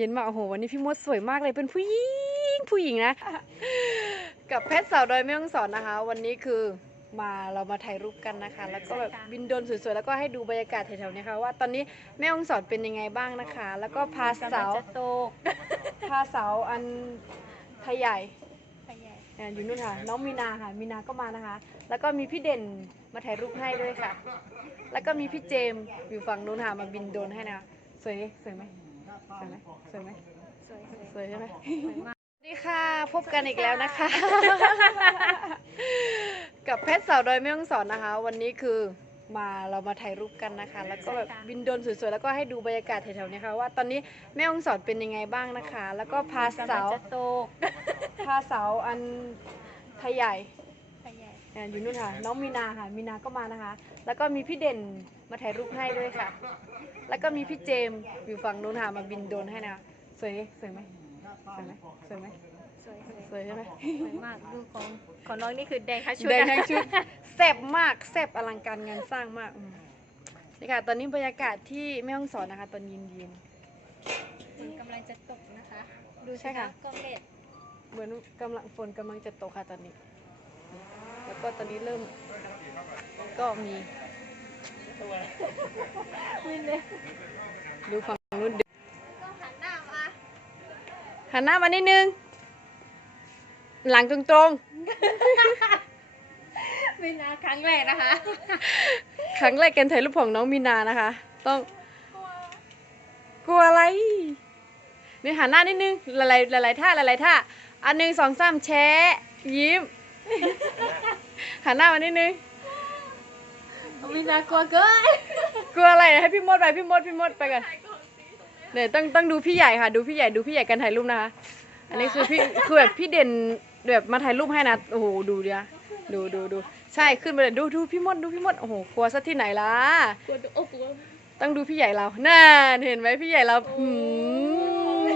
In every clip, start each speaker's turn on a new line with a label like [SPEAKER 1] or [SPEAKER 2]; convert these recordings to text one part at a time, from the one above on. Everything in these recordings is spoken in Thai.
[SPEAKER 1] เย็นมากโอ้โหวันนี้พี่มดสวยมากเลยเป็นผู้หญิงผู้หญิงนะ กับเพชรสาวดอยแม่ฮ่องสอนนะคะ วันนี้คือมาเรามาถ่ายรูปกันนะคะ แล้วก็แบบ
[SPEAKER 2] ใช่ค่ะ
[SPEAKER 1] บินโดรนสวยๆแล้วก็ให้ดูบรรยากาศแถวๆเนี้ค่ะว่าตอนนี้แม่ฮ่องสอนเป็นยังไงบ้างนะคะ แล้วก็พาสาว
[SPEAKER 2] กำลังจะโตก
[SPEAKER 1] พาสาวอันไทยใหญ่
[SPEAKER 2] ไปใหญ่
[SPEAKER 1] อ่าอยู่นู่นค่ะ น้องมีนาค่ะมีนาก็มานะคะ แล้วก็มีพี่เด่นมาถ่ายรูปให้ด้วยค่ะ แล้วก็มีพี่เจมส์อยู่ฝั่งนู้นค่ะมาบินโดรนให้นะคะสวยสวยไหม สวยไหมสวยไหม
[SPEAKER 2] สวยๆ
[SPEAKER 1] สวยใช่ไหม
[SPEAKER 2] สวยมาก
[SPEAKER 1] สวัสดีค่ะพบกันอีกแล้วนะคะ กับเพชรสาวดอยแม่ฮ่องสอนนะคะ วันนี้คือมาเรามาถ่ายรูปกันนะคะ แล้วก็แบบบินโดรนสวยๆแล้วก็ให้ดูบรรยากาศแถวๆเนี้ค่ะว่าตอนนี้แม่ฮ่องสอนเป็นยังไงบ้างนะคะ แล้วก็พากำ
[SPEAKER 2] ลั
[SPEAKER 1] สางว
[SPEAKER 2] จะโตก
[SPEAKER 1] พาสาวอันไทยใหญ่
[SPEAKER 2] ไปใหญ่
[SPEAKER 1] อ่าอยู่นู่นค่ะ น้องมีนาค่ะ มีนาก็มานะคะ แล้วก็มีพี่เด่นมาถ่ายรูปให้ด้วยค่ะ แล้วก็มีพี่เจมส์อยู่ฝั่งนู้นค่ะมาบินโดรนให้นะคะสวยสวยไหมสวยไหมสวยไหม
[SPEAKER 2] สวยๆ
[SPEAKER 1] สวยใช่ไหม
[SPEAKER 2] สวยมากดูของของน้องนี่คือแดงทั้งชุด
[SPEAKER 1] แดง
[SPEAKER 2] นะ
[SPEAKER 1] ทั้งชุดแซ่บมากแซ่บอลังการงานสร้างมากอืมนี่ค่ะ ตอนนี้บรรยากาศที่แม่ฮ่องสอนนะคะ ตอนเย็น
[SPEAKER 2] ฝนกำลังจะตกนะคะ ดู
[SPEAKER 1] ใช่ค่ะ
[SPEAKER 2] กล้องเล็ด
[SPEAKER 1] ๆเหมือนกำลังฝนกำลังจะตกค่ะตอนนี้ แล้วก็ตอนนี้เริ่มก็มี
[SPEAKER 2] วินเลย
[SPEAKER 1] ดูฝั่งนู้นดู
[SPEAKER 2] ก็หันหน้ามา
[SPEAKER 1] หันหน้ามานิดนึง หลังตรง
[SPEAKER 2] วินาครั้งแรกนะคะ
[SPEAKER 1] ๆครั้งแรกการถ่ายรูปของน้องมีนานะคะ ต้อง กลัวอะไรนี่หันหน้านิดนึงหลายๆหลายๆท่าหลายๆท่าอันหนึ่งสองสามแชะยิ้ม หันหน้ามานิดนึง
[SPEAKER 2] วินากลัวเกิน
[SPEAKER 1] กลัวอะไรให้พี่มดไปพี่มดพี่มดไปกันเนี่ยต้องต้องดูพี่ใหญ่ค่ะ ดูพี่ใหญ่ดูพี่ใหญ่กันถ่ายรูปนะคะ อันนี้คือพี่คือแบบพี่เด่นแบบมาถ่ายรูปให้นะโอ้โหดูดิอะดูดูดูใช่ขึ้นไปเลยดูดูพี่มดดูพี่มดโอ้โหกลัวซะที่ไหนล่ะ
[SPEAKER 2] กลัวดูโอ้กลัว
[SPEAKER 1] ต้องดูพี่ใหญ่เราน่าเห็นไหมพี่ใหญ่เราหืม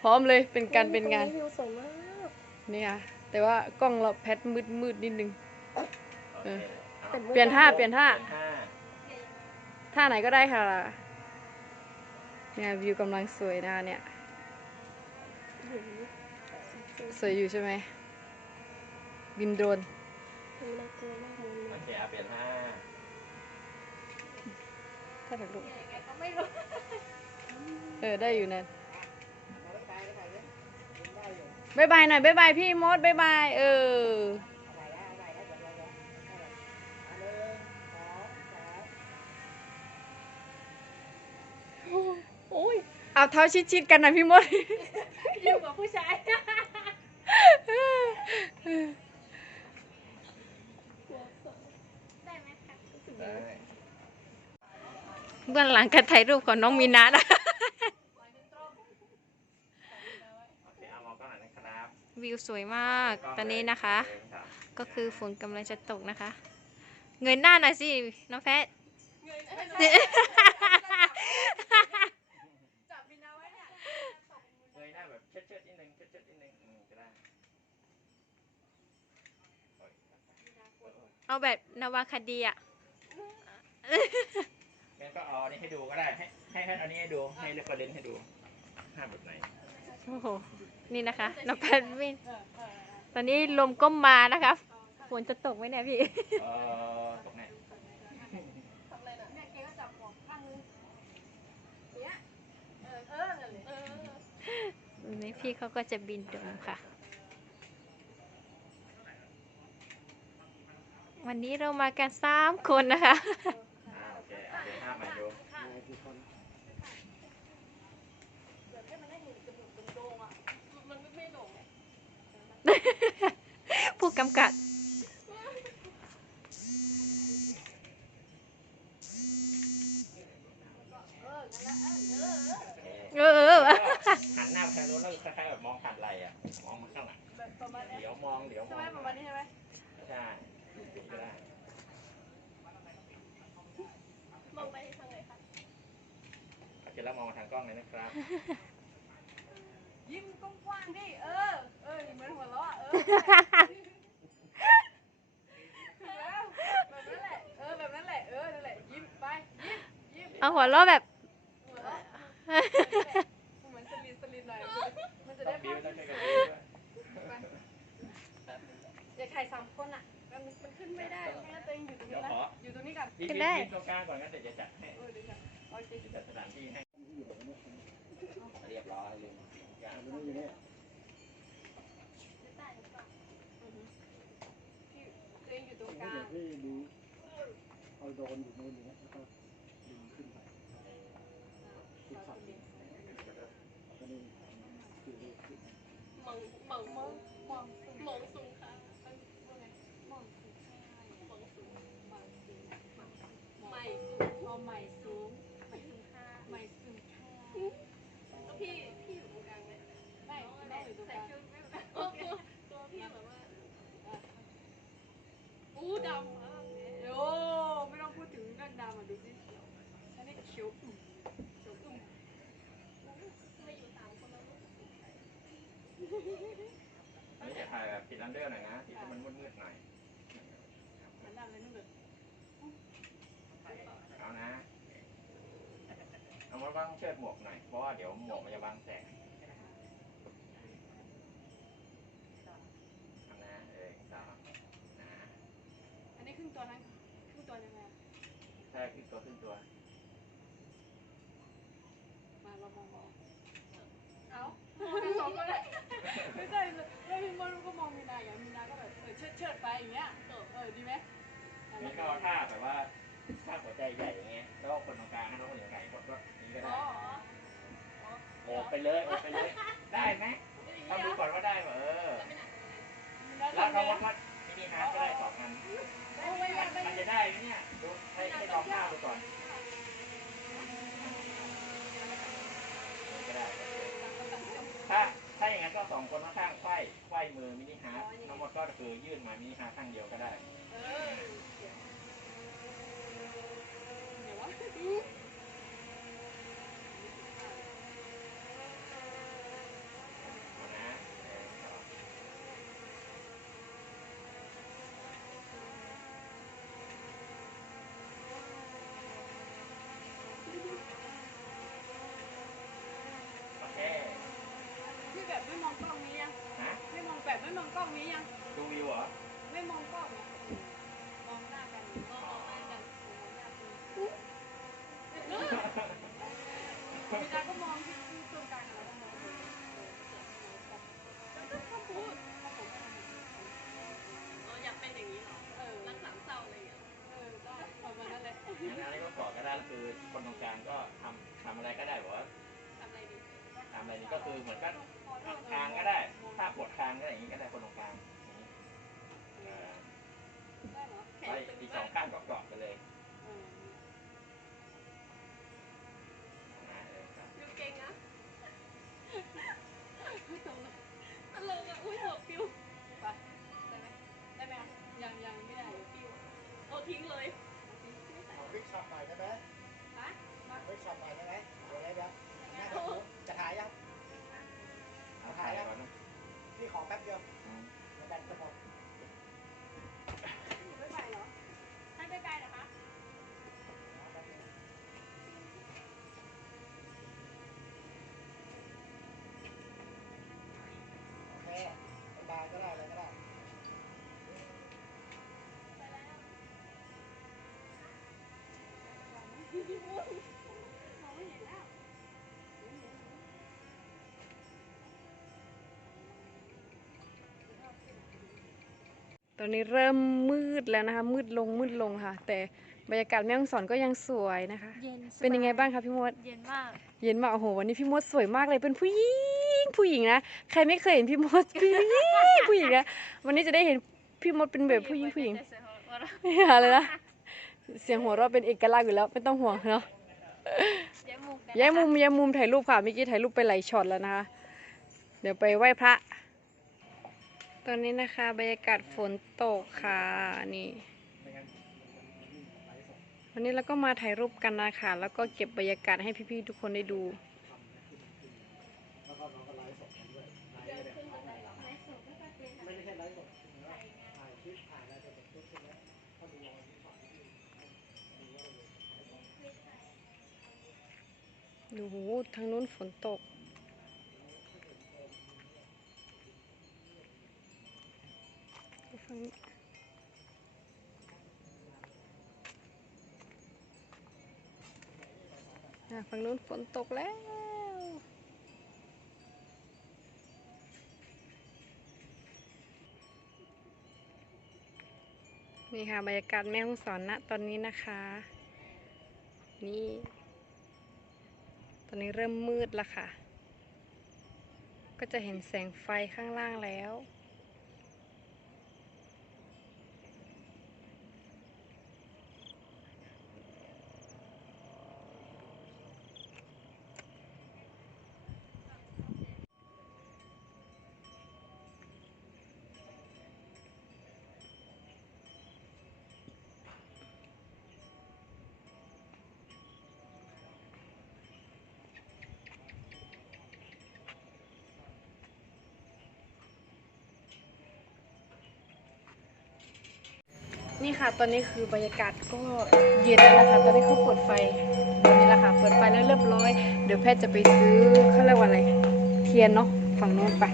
[SPEAKER 1] พร้อมเลยเป็นการเป็นงาน
[SPEAKER 2] วิวสวยมาก
[SPEAKER 1] นี่ค่ะ แต่ว่ากล้องเราแพทมืดมืดนิดนึง เออ
[SPEAKER 2] แต่
[SPEAKER 1] เปลี่ยนท่าเปลี่ยนท่า
[SPEAKER 3] ห้า
[SPEAKER 1] ท่าไหนก็ได้ค่ะ เนี่ยวิวกำลังสวยนะเนี่ย สวยอยู่ใช่ไหม บินโดรน
[SPEAKER 2] น่ากลัวมากมุม
[SPEAKER 3] โอเคเอาเปลี่ยนห้า
[SPEAKER 1] ถ้าถ่ายรูป
[SPEAKER 2] ไม่รู้
[SPEAKER 1] เออ ได้อยู่นั่น บายบายหน่อยบายบายพี่มดบายบายเออ
[SPEAKER 2] โอ้ย
[SPEAKER 1] เอาเท้าชิดๆกันนะพี่มด
[SPEAKER 2] อยู่กับผู้ชาย
[SPEAKER 3] ได้
[SPEAKER 2] เบื้องหลังการถ่ายรูปของน้องมีนานะ
[SPEAKER 3] โอเคเอามองกล้องหน่อยนะครับ
[SPEAKER 2] วิว สวยมากตอนนี้นะคะ
[SPEAKER 3] หงสอง
[SPEAKER 2] ก็คือฝนกำลังจะตกนะคะ เงยหน้าหน่อยสิน้องแพท
[SPEAKER 3] เงยหน้าแบบเชิดเชิดๆนิดนึงเชิดเชิดๆนิดนึงอืมก็ได้
[SPEAKER 2] เอาแบบนวาคดีอะ
[SPEAKER 3] งั้นก็เอาอันนี้ให้ดูก็ได้ ให้ให้ให้อันนี้ให้ดู ให้เรฟเฟอเรนซ์ให้ดูภาพแบบไหน
[SPEAKER 2] โอ้โห นี่นะคะน้องแพทวินตอนนี้ลมก็มานะคะฝนจะตกไหมเนี่ยพี่
[SPEAKER 3] เออตรงไหน
[SPEAKER 2] นี่พี่เขาก็จะบินโดรนค่ะ วันนี้เรามากันสามคนนะคะ
[SPEAKER 3] อ่าโอเคเอาเปลี่ยนภาพใหม่ดู
[SPEAKER 2] ผู้ กำกับ
[SPEAKER 3] โอเค
[SPEAKER 2] เออเออ
[SPEAKER 3] หันหน้าไปทางโน้นแล้วคล้ายๆแบบมองผ่านไหลอะ มองมาข้างหลังเดี๋ยวมองเดี๋ยวม
[SPEAKER 1] ใช่
[SPEAKER 3] อง
[SPEAKER 1] ไหมประมาณนี้ใช่ไหม
[SPEAKER 3] ใช่ก็ได้
[SPEAKER 2] มองไปทางไหนคะ
[SPEAKER 3] โอเคแล้วมองมาทางกล้องเลยนะครับ
[SPEAKER 1] ยิ้มกว้างๆดิ เออ เออเหมือนหัวเราะเออแล้วแบบนั้นแหละ เออ แบบนั้นแหละ เออ นั่นแหละ ยิ้มไป ยิ้ม ยิ้ม
[SPEAKER 2] เอา หัวเราะแบบ
[SPEAKER 1] หัวเราะเหมือนสลิดสลิดหน่อย มันจะ
[SPEAKER 3] ต้อ
[SPEAKER 1] ได้
[SPEAKER 3] งบิ้
[SPEAKER 1] ภาวพ
[SPEAKER 3] ต้องช่วยกันบิ้วด้วย
[SPEAKER 1] อยากถ่ายสามคนอะมันมันขึ้นไม่ได้แค่ตัวเองอยู่ตรง
[SPEAKER 3] เดี๋ย
[SPEAKER 1] นี้
[SPEAKER 3] ว
[SPEAKER 1] นะ
[SPEAKER 3] ขอ
[SPEAKER 1] อยู่ตรงนี้ก่อน
[SPEAKER 3] พี่
[SPEAKER 2] ขึ้
[SPEAKER 3] พี่
[SPEAKER 2] นได้
[SPEAKER 3] พี่ตรงกลางก่อนงั้นเดี๋ยวจะจัดให้
[SPEAKER 1] เออเดี๋ยวก่อนโอเค
[SPEAKER 3] จะจัดสถานที่ให้เรียบร้อยเลยทุกอย่าง
[SPEAKER 1] พี่ตัวเองอยู่ตรงกลาง
[SPEAKER 4] ที่ดูเอาโดรนอยู่นู่นอยู่นะ ง
[SPEAKER 1] มองมองมองมองสูงค่ะว่าไงมองสูงมองสูงมองสูงไม่สูงเอาไม่สูงไม่สูงค่าไม่สูงค่า
[SPEAKER 5] ก็พี่พี่อยู่ตรงกลางไหม
[SPEAKER 1] ไม่ไม่อยู่ตรงกลาง
[SPEAKER 5] ตัวพี่แบบว่าอู้ดำมากเลย
[SPEAKER 1] โอ้ไม่ต้องพูดถึงเรื่องดำอะดูสิเขียวฉันนี่เขียวอุ่มเขียวอุ่ม
[SPEAKER 5] ม่อยู่สามคนแล้วลูก
[SPEAKER 3] ถ่ายแบบติดอันเดอร์หน่อยนะที่มันมืดๆหน่อย
[SPEAKER 1] มันดำเลยนู่นเลย
[SPEAKER 3] เอานะ เอามาบังเชิดหมวกหน่อย เพราะว่าเดี๋ยวหมวกมันจะบังแสงเอานะเออสองนะ
[SPEAKER 1] อันนี้ครึ่งตัวนั้นครึ่งตัวยังไง
[SPEAKER 3] ใช่ขึ้นตัวขึ้นตัว
[SPEAKER 1] มาเรามองมองเอามองทั้งสองคนเลยไม่ใช่เลยแล้วพี่มดก็มองมีนาอย่างมีนาก็แบบ เออเชิดเชิดไปอย่างเงี้ยเออเออดีไหม
[SPEAKER 3] นี่ก็ท่าแบบว่าท่าหัวใจใหญ่อย่างเงี้ยแล้วคนตรงกลางให้น้องคนอยู่ไหนคนก็นี่ก็
[SPEAKER 1] อ๋
[SPEAKER 3] ได้
[SPEAKER 1] อ
[SPEAKER 3] โอบไปเลยโอบไปเลย ได้ไหมต้องดูก่อนว่าได้ป่ะเออแล้วน้องว่ามินิฮาร์ดก็ได้สองอัน
[SPEAKER 1] ไม่ไม่ไม่
[SPEAKER 3] มันจะได้ไหมเนี่ยดูให้ให้ลองท่าดูก่อนก็ได้โอเค ถ้าถ้าอย่างนั้นก็สองคนข้างๆไขว้ไขว้มือมินิฮาร์ดน้องมดก็คือยื่นมามินิฮาร์ดข้างเดียวก็ได้
[SPEAKER 1] เออเดี๋ยววะ
[SPEAKER 3] เอานะเออเอาโอเค
[SPEAKER 1] พี่แบบไม่มองกล้องนี้ยัง
[SPEAKER 3] ฮะ
[SPEAKER 1] ไม่ มองแบบไม่มองกล้องนี้ยัง
[SPEAKER 3] ดูวิวเหรอ
[SPEAKER 1] ไม่มองกล้องอะมองหน้ากันมองหน้ากันมองหน้ากันมีนาก็มองที่ตรงกลางแล้วก็มอง
[SPEAKER 5] เขาพูดอ๋ออยากเป็นอย่างนี้เหรอ
[SPEAKER 1] เออ
[SPEAKER 5] รักสามเศร้าอะไรอย่างเงี้ย
[SPEAKER 1] เออก็ประมาณนั้นแหละ
[SPEAKER 3] งั้นอะไรก็บอกก็ได้คือคนตรงกลางก็ทำทำอะไรก็ได้บอกว่า
[SPEAKER 5] ทำอะไรดี
[SPEAKER 3] ทำอะไรนี่ก็คือเหมือนก็คางก็ได้ ถ้าปวดคางก็อย่างนี้ก็ได้คนตรงกลางอย่างนี้เออ
[SPEAKER 1] ได้เหรอ
[SPEAKER 5] แข
[SPEAKER 3] ไว้
[SPEAKER 5] นตึง
[SPEAKER 3] อีกส
[SPEAKER 5] มา
[SPEAKER 3] อง
[SPEAKER 5] ก
[SPEAKER 3] ข้างเกาะๆกัน
[SPEAKER 5] ตอ
[SPEAKER 4] นนี้เริ่
[SPEAKER 1] มมืดแล้วนะคะ มืดลงมืดลงค่ะ แต่บรรยากาศแม่ฮ่องสอนก็ยังสวยนะคะ
[SPEAKER 2] เย็น
[SPEAKER 1] เป็นยังไงบ้างคะพี่มด
[SPEAKER 2] เย็นมาก
[SPEAKER 1] เย็นมากโอ้โหวันนี้พี่มดสวยมากเลยเป็นผู้หญิงผู้หญิงนะใครไม่เคยเห็นพี่มดผู้หญิงผู้หญิงนะวันนี้จะได้เห็นพี่มดเป็นแบบผู้หญิงผู้หญิงอะไรนะเสียงหัวเราะเป็นเอกลักษณ์อยู่แล้วไม่ต้องห่วงเนาะ
[SPEAKER 2] ย้ายมุมกัน
[SPEAKER 1] ย้ายมุมย้ายมุมถ่ายรูปค่ะเมื่อกี้ถ่ายรูปไปหลายช็อตแล้วนะคะ เดี๋ยวไปไหว้พระ ตอนนี้นะคะบรรยากาศฝนตกค่ะนี่
[SPEAKER 4] วั
[SPEAKER 1] นนี้เราก็มาถ่ายรูปกันนะคะ แล้วก็เก็บบรรยากาศให้พี่ๆทุกคนได้ดู
[SPEAKER 4] ดู
[SPEAKER 1] โหทางนู้นฝนตก ฝั่งนี้ฝั่งนู้นฝนตกแล้วนี่ค่ะบรรยากาศแม่ห้องสอนณตอนนี้นะคะ นี่ ตอนนี้เริ่มมืดแล้วค่ะ ก็จะเห็นแสงไฟข้างล่างแล้ว นี่ค่ะ ตอนนี้คือบรรยากาศก็เย็นแล้วนะคะ ตอนนี้เขาเปิดไฟนี่แหละค่ะ เปิดไฟแล้วเรียบร้อย เดี๋ยวแพทย์จะไปซื้อเขาเรียกว่าอะไร เทียนเนาะ ฝั่งโน้นไป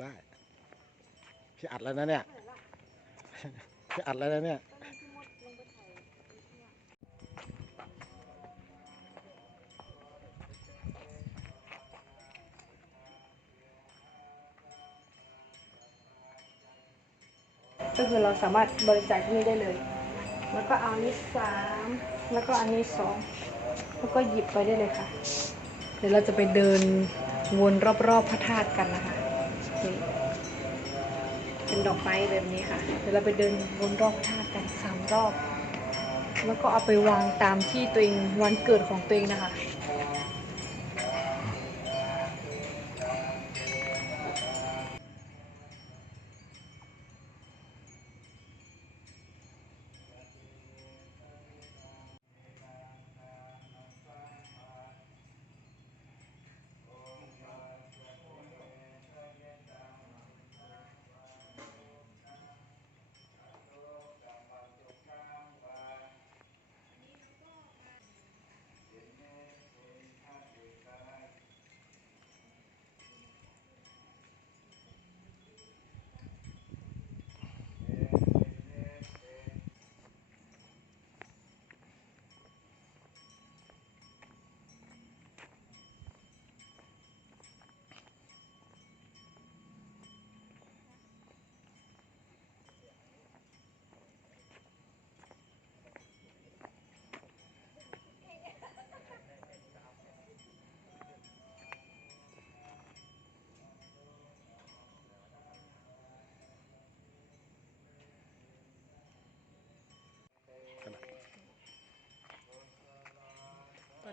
[SPEAKER 4] ได้พี่อัดแล้วนะเนี่ยพี่อัดแล้วนะเนี่ย
[SPEAKER 1] ก็คือเราสามารถบริจาคที่นี่ได้เลย แล้วก็เอาอันนี้สาม แล้วก็อันนี้สอง แล้วก็หยิบไปได้เลยค่ะ เดี๋ยวเราจะไปเดิน วนรอบๆพระธาตุกันนะคะนี่เป็นดอกไม้แบบนี้ค่ะ เดี๋ยวเราไปเดินวนรอบพระธาตุกันสามรอบ แล้วก็เอาไปวางตามที่ตัวเองวันเกิดของตัวเองนะคะ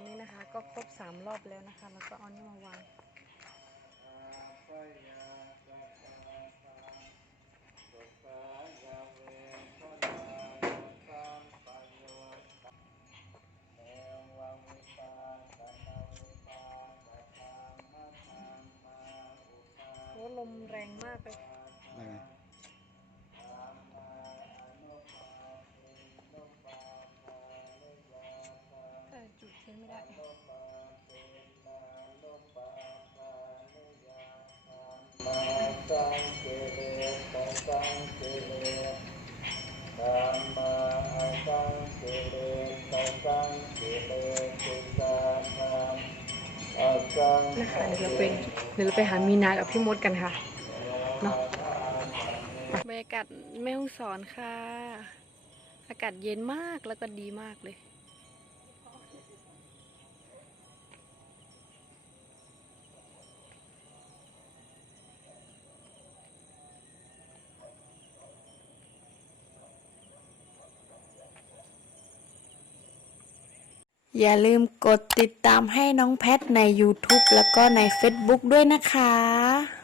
[SPEAKER 1] นี้นะคะ ก็ครบสามรอบแล้วนะคะ แล้วก็เอานี่มาวางโอ้ลมแรงมากเลย
[SPEAKER 4] ได้ไง
[SPEAKER 1] แนะคะเดี๋ยวเราไปเดี๋ยวเราไปหามีนากับพี่มดกันค่ะเนาะบรรยากาศแม่ฮ่องสอนค่ะ อากาศเย็นมากแล้วก็ดีมากเลย
[SPEAKER 6] อย่าลืมกดติดตามให้น้องแพทใน YouTube แล้วก็ใน Facebook ด้วยนะคะ